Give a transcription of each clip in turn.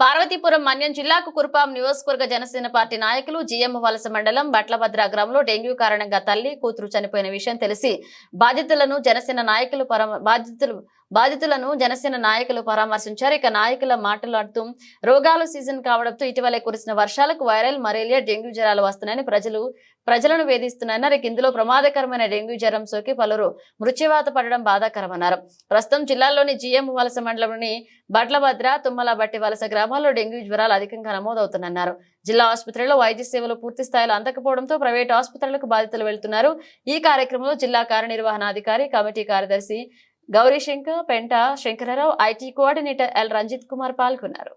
పార్వతీపురం మన్యం జిల్లాకు కురుపాం నియోజకవర్గ జనసేన పార్టీ నాయకులు జిఎం వలస మండలం బట్లభద్ర గ్రామంలో డెంగ్యూ కారణంగా తల్లి కూతురు చనిపోయిన విషయం తెలిసి బాధితులను జనసేన నాయకులు పరామర్శించారు. ఇక నాయకుల మాట్లాడుతూ రోగాల సీజన్ కావడంతో ఇటీవలే కురిసిన వర్షాలకు వైరల్ మలేరియా డెంగ్యూ జ్వరాలు వస్తున్నాయని ప్రజలను వేధిస్తున్నారన్నారు. ఇందులో ప్రమాదకరమైన డెంగ్యూ జ్వరం సోకి పలువురు మృత్యువాత పడడం బాధాకరమన్నారు. ప్రస్తుతం జిల్లాలోని జిఎం వలస మండలంలోని బట్లభద్ర తుమ్మలబట్టి వలస గ్రామాల్లో డెంగ్యూ జ్వరాలు అధికంగా నమోదవుతున్నాయన్నారు. జిల్లా ఆసుపత్రిలో వైద్య సేవలు పూర్తి స్థాయిలో అందకపోవడంతో ప్రైవేటు ఆసుపత్రులకు బాధితులు వెళ్తున్నారు. ఈ కార్యక్రమంలో జిల్లా కార్యనిర్వహణాధికారి కమిటీ కార్యదర్శి Gaurishankar, Penta Shankara Rao, IT coordinator L Ranjith Kumar పాల్గొన్నారు.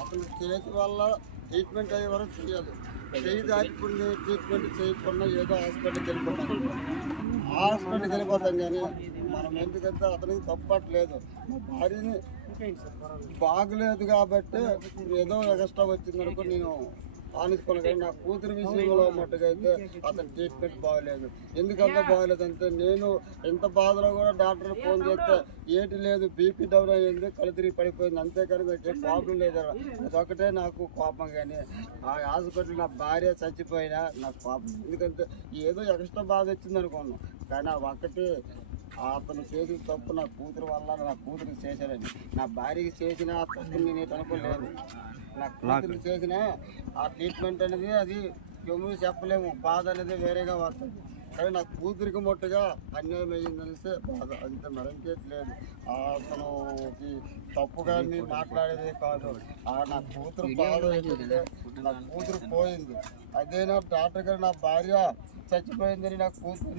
అతని చేతి వల్ల ట్రీట్మెంట్ అయ్యే వరకు చేయాలి. చేయి దాచుకుని ట్రీట్మెంట్ చేయకుండా ఏదో హాస్పిటల్కి వెళ్ళిపోతాం కానీ మనం ఎందుకంటే అతనికి తప్పట్లేదు. మా భార్యని బాగలేదు కాబట్టి ఏదో ఎక్స్ట్రా వచ్చిందనుకో నేను ఆనిస్తున్నాను. కానీ నా కూతురు విషయంలో మట్టుగా అయితే అతని ట్రీట్మెంట్ బాగలేదు. ఎందుకంటే బాగలేదంటే నేను ఎంత బాధలో కూడా డాక్టర్ ఫోన్ చేస్తే ఏటి లేదు, బీపీ డౌన్ అయ్యింది, కళ్ళు తిరిగి పడిపోయింది, అంతేకాని నాకు ప్రాబ్లం లేదు. అదొకటే నాకు కోపం. కానీ ఆ హాస్పిటల్ నా భార్య చచ్చిపోయినా నాకు కోపం. ఎందుకంటే ఏదో ఎక్స్ట్రా బాధ వచ్చింది అనుకున్నాను. కానీ ఆ ఒక్కటి అతను చేసిన తప్పు నా కూతురు వల్ల నా కూతురికి చేశానని. నా భార్యకి చేసిన తప్పు నేను అనుకోలేదు. నా కూతురికి చేసిన ఆ ట్రీట్మెంట్ అనేది అది ఎవరు చెప్పలేము. బాధ అనేది వేరేగా వస్తుంది. కానీ నా కూతురికి మొట్టగా అన్యాయం అయ్యిందనిస్తే బాధ, అంతే మరింకేట్లేదు. అతనుకి తప్పుగా మాట్లాడేదే కాదు. నా కూతురు బాధ ఏంటంటే నా కూతురు పోయింది. అదేనా డాక్టర్ గారు నా భార్య చచ్చిపోయిందని నా కూతురు